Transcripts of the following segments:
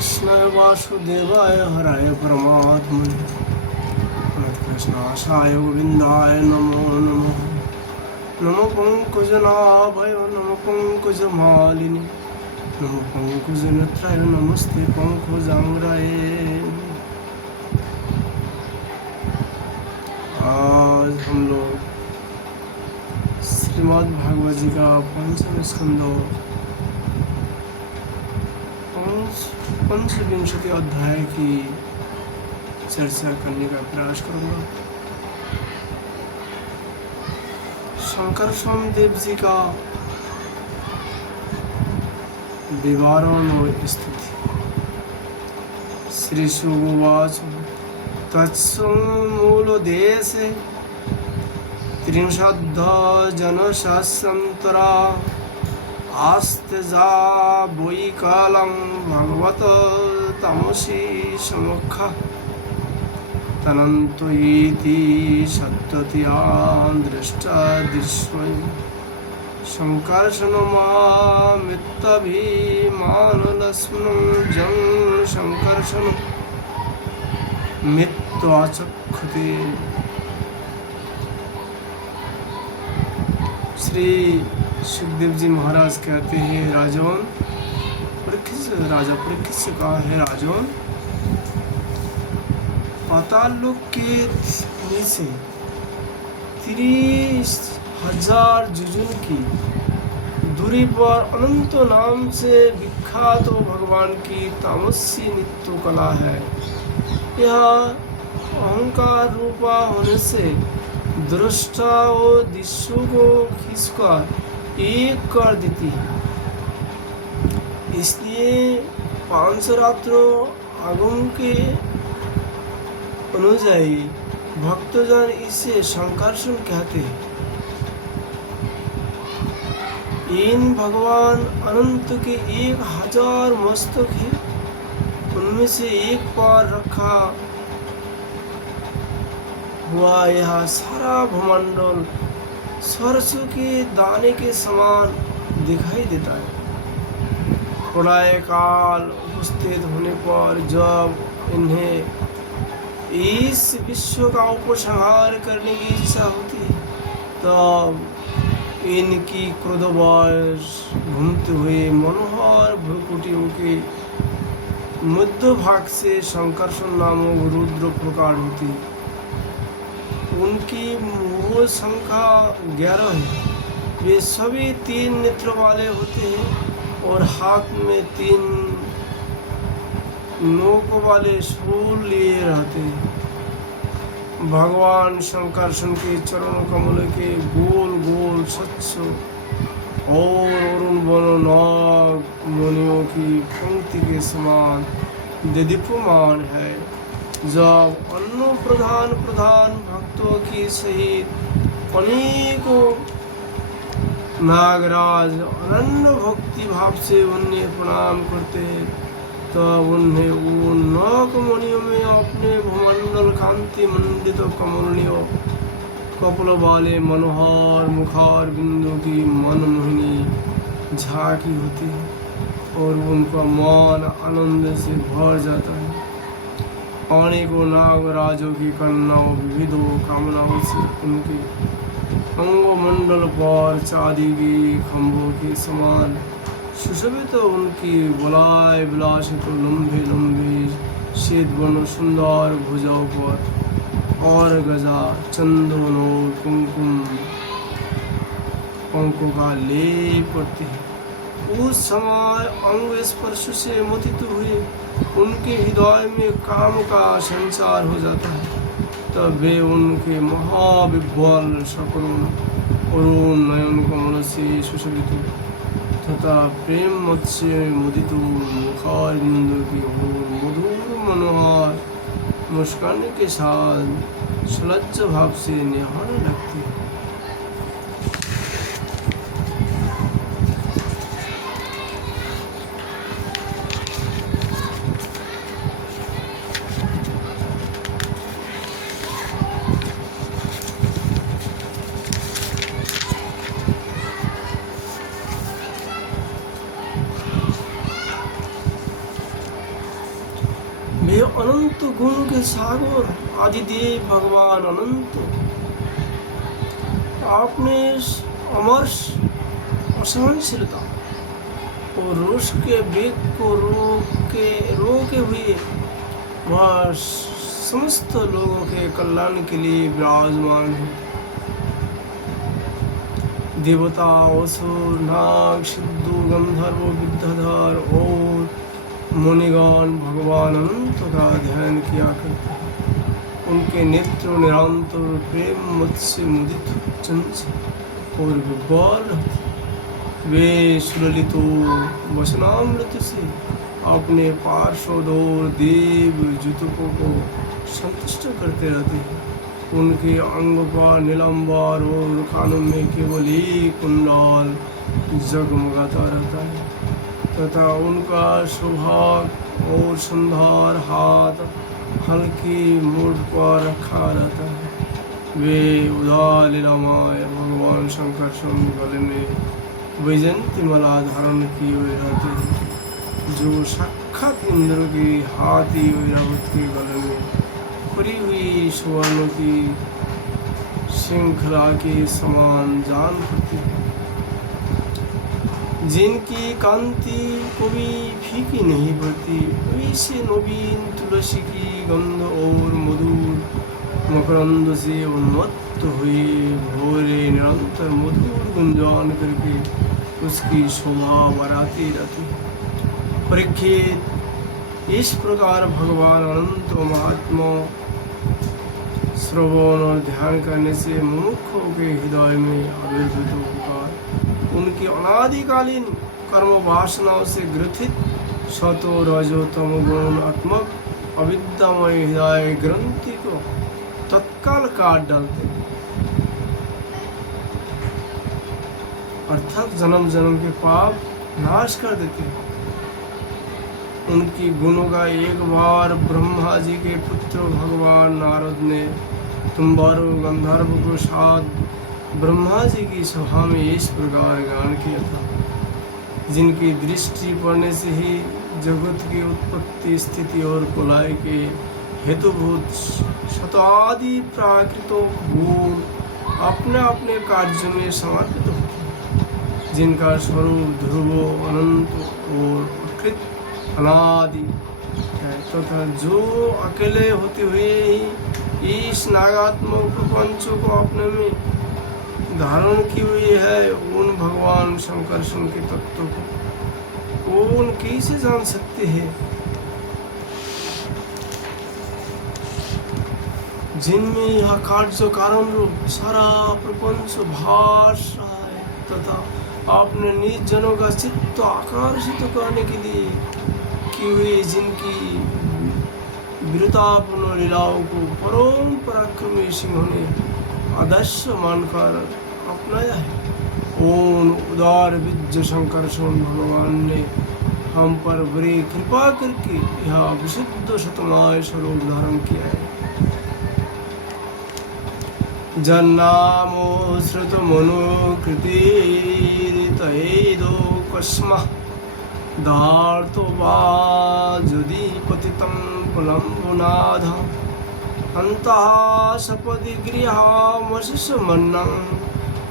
कृष्णाय वासुदेवाय हराय परमात्मने कृष्णाशाय गोविंदाय नमो नमः। नमो पंकजनाभय नमो पंकजमालिनी नमो पंकजनेत्राय नमस्ते पंकजांग्राये। आज हम लोग श्रीमद् भागवत जी का पंचम स्कंद पंचविंशति अध्याय की चर्चा करने का प्रयास करूंगा। शंकरस्वामी देव जी का विवरण और स्तुति। श्री शुभवाच तत्समूलोदेशे त्रिंशद्धजनसहस्रान्तरा आस्तेजा वै कालं भगवत तमसि समुखः तनन्तु इति सत्तत्या दृष्टा दृश्यं शङ्कर्षणमामित्तभिमानलक्ष्मणं जं शङ्कर्षणं मित्त्वाचक्षुते। श्री सुखदेव जी महाराज कहते हैं, राजन राजा परीक्षित से कहा है, राजन पाताल लोक के नीचे 30,000 योजन की दूरी पर अनंत नाम से विख्यात तो भगवान की तामसी नित्य कला है। यह अहंकार रूपा होने से दृष्टा और दृश्यों को खींचकर एक कर देती है। इसलिए 5 रात्रों आगम के अनुयायी भक्तजन इसे शंकर्षण कहते हैं। इन भगवान अनंत के 1,000 मस्तक है, उनमें से एक पर रखा हुआ यह सारा भूमंडल सरसों के दाने के समान दिखाई देता है। प्रलय काल उपस्थित होने पर जब इन्हें इस विश्व का उपसंहार करने की इच्छा होती है, तब इनकी क्रोधवश घूमते हुए मनोहर भ्रुकुटियों के मध्य भाग से शंकरषण नामक रुद्र प्रकार होती है। उनकी मूल संख्या 11 है। वे सभी 3 नेत्र वाले होते हैं और हाथ में 3 नोक वाले शूल लिए रहते हैं। भगवान शंकरषण के चरण कमल के गोल गोल स्वच्छ और अरुण बनो नाग मुनियों की पंक्ति के समान दीप्यमान है। जब अन्य प्रधान भक्तों की सहित अनेकों नागराज अनन्य भक्ति भाव से उन्हें प्रणाम करते हैं, तब उन्हें वो नाग मुनियों में अपने भूमंडल कांति मंडित कमलियों कपल वाले मनोहर मुखार बिंदु की मनमोहिनी झांकी होती है और उनका मन आनंद से भर जाता है। अनेकों नागराजों की कन्याओं विविधों कामनाओं से उनके अंगमंडल पर चांदी की खंभों के समान सुशोभित उनकी बलाय विलासित लंबे लंबे श्वेत वर्ण सुंदर भुजाओं पर और गजा चंदन और कुमकुम पंखों का लेप करते हैं। उस समय अंग स्पर्श से मोहित हुए उनके हृदय में काम का संचार हो जाता है। तब वे उनके महाविह्वल सकरुण और नयन कमल से सुशोभित तथा प्रेम मत्स्य मुदित मुखार बिंदु की ओर मधुर मनोहर मुस्कान के साथ सुलज्ज भाव से निहारने लगती है। वे अनंत गुण के सागर आदिदेव भगवान अनंत। आपने अमर्ष असहनशीलता और रोष के वेग को रोके हुए वह समस्त लोगों के कल्याण के लिए विराजमान है। देवता, असुर, नाग, सिद्धू, गंधर्व, विद्याधर और मुनिगण भगवान अनंत का ध्यान किया करते हैं। उनके नेत्र निरंतर प्रेम मत से मुदित चंचल और विभोर रहते। वे सुललित वचनामृत से अपने पार्षद और देव जुतकों को संतुष्ट करते रहते हैं। उनके अंग पर नीलांबर और कानों में केवल एक कुंडल जगमगाता रहता है तथा उनका सौभाग्य और सुंदर हाथ हल्की मूड पर रखा रहता है। वे उदार लीलामय भगवान शंकर गले में वैजयंती माला धारण किए हुए रहते हैं, जो साक्षात इंद्र के हाथी ऐरावत के गले में परी हुई सुवर्णों की श्रृंखला के समान जान पड़ती है, जिनकी कांति कभी फीकी नहीं पड़ती। वैसे नवीन तुलसी की गंध और मधुर मकरंद से उन्मत्त हुए भोरे निरंतर मधुर गुंजान करके उसकी शोभा बढ़ाती रहती है। परीक्षित, इस प्रकार भगवान अनंत महात्मा श्रवण और ध्यान करने से मुमुक्षुओं के हृदय में आविर्भूत होकर उनकी अनादिकालीन कर्म वासनाओं से ग्रथित सतो रजो तम गुणात्मक अविद्यामय हृदय ग्रंथि को तत्काल काट डालते हैं, अर्थात जन्म जन्म के पाप नाश कर देते हैं। उनकी गुणों का एक बार ब्रह्मा जी के पुत्र भगवान नारद ने तुम्बारो गंधर्व को साथ ब्रह्मा जी की सभा में इस प्रकार गान किया था, जिनकी दृष्टि पड़ने से ही जगत की उत्पत्ति स्थिति और प्रलय के हेतुभूत शतादि प्राकृतों गुण अपने अपने कार्यों में समर्पित होते हैं, जिनका स्वरूप ध्रुवो अनंत और उत्कृत अनादि है तथा जो अकेले होते हुए ही इस नागात्मक प्रपंचों को अपने में धारण की हुई है, उन भगवान शंकर के तत्वों को कौन कैसे जान सकते हैं, जिनमें यह कार्य कारण रूप सारा प्रपंच भाष रहा है तथा आपने निज जनों का चित्त आकर्षित करने के लिए की हुई जिनकी वीरतापूर्ण लीलाओं को परम पराक्रमी सिंहों ने आदर्श मानकर अपनाया है। ओम उदार विद्य शंकर भगवान ने हम पर बड़ी कृपा करके यह विशुद्ध शतमाय स्वरूप धारण किया है। जन्नामो श्रुत मनुकृति कस्मा दार्तो वा यदि पतितं पुलम्बुनाथ अन्तः सपदि गृहामशिषमन्नं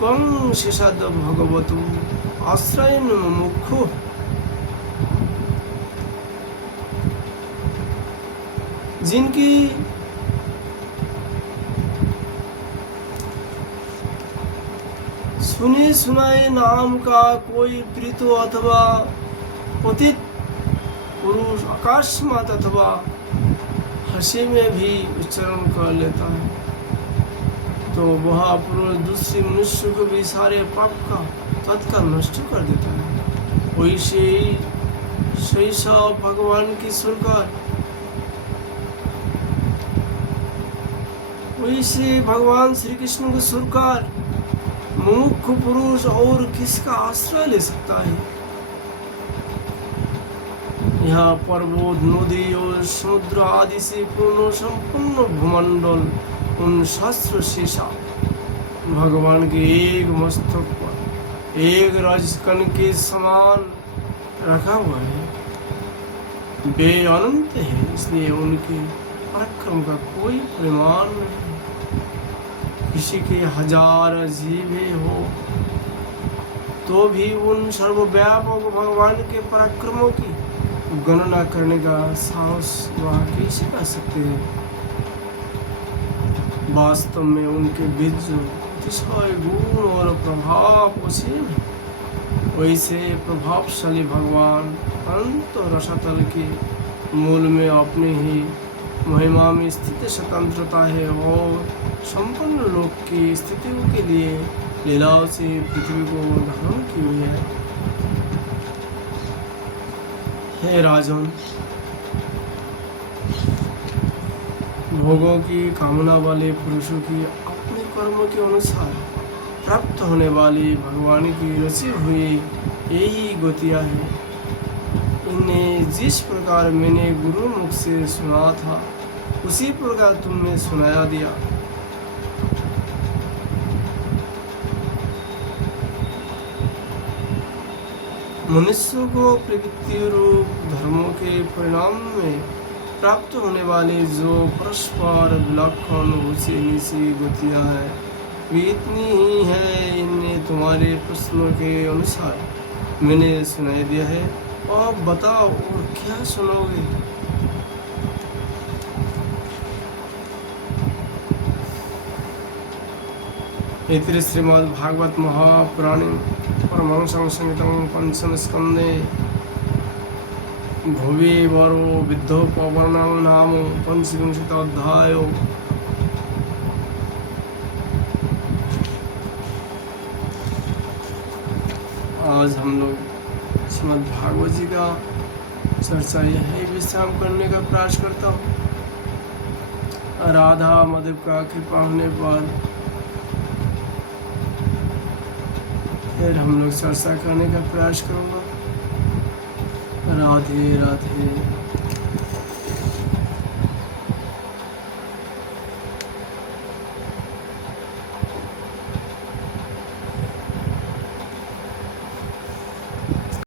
कं शिषद भगवतु आश्रयेण मुमुक्षु। जिनकी सुने सुनाए नाम का कोई प्रीत अथवा पतित पुरुष अकस्मात अथवा हंसी में भी उच्चारण कर लेता है तो वह पुरुष दूसरे मनुष्य को भी सारे पाप का तत्काल नष्ट कर देता है। वैसे ही सही सब भगवान की सुनकर वैसे भगवान श्री कृष्ण को सुनकर मुमुक्षु पुरुष और किसका आश्रय ले सकता है। यह पर्वत नदी और समुद्र आदि से पूर्ण संपूर्ण भूमंडल उन शस्त्र शीशा भगवान के एक मस्तक पर एक रजकण के समान रखा हुआ है। वे अनंत है, इसलिए उनके पराक्रम का कोई परिमाण नहीं। किसी के 1000 जीवे हो तो भी उन सर्वव्यापक भगवान के पराक्रमों की गणना करने का साहस वह कैसे कर सकते हैं। वास्तव में उनके बीच अतिशय गुण और प्रभाव असीम है। वैसे प्रभावशाली भगवान अनंत रसातल के मूल में अपने ही महिमा में स्थित स्वतंत्रता है और संपन्न लोक की स्थितियों के लिए लीलाओं से पृथ्वी को धारण की हुई है। हे राजन, भोगों की कामना वाले पुरुषों की अपने कर्मों के अनुसार प्राप्त होने वाली भगवान की रची हुई यही गतियाँ हैं। इन्हें जिस प्रकार मैंने गुरु मुख से सुना था उसी प्रकार तुमने सुनाया दिया। मनुष्य को प्रवृत्ति रूप धर्मों के परिणाम में प्राप्त होने वाली जो परस्पर विलक्षण ऊंची नीची गतियाँ हैं वे इतनी ही है। इन्हें तुम्हारे प्रश्नों के अनुसार मैंने सुनाई दिया है। अब बताओ और क्या सुनोगे। इति श्रीमद् भागवत महापुराणे परमहंस संहितं पंचम स्कंदे भुवि वरो विद्धोपवर्णनं नाम पंचविंशतियोऽध्याय। आज हम लोग श्रीमद् भागवत जी का चर्चा यही विश्राम करने का प्रयास करता हूँ। राधा माधव का कृपा होने पर फिर हम लोग चर्चा करने का प्रयास करूँगा। राधे राधे।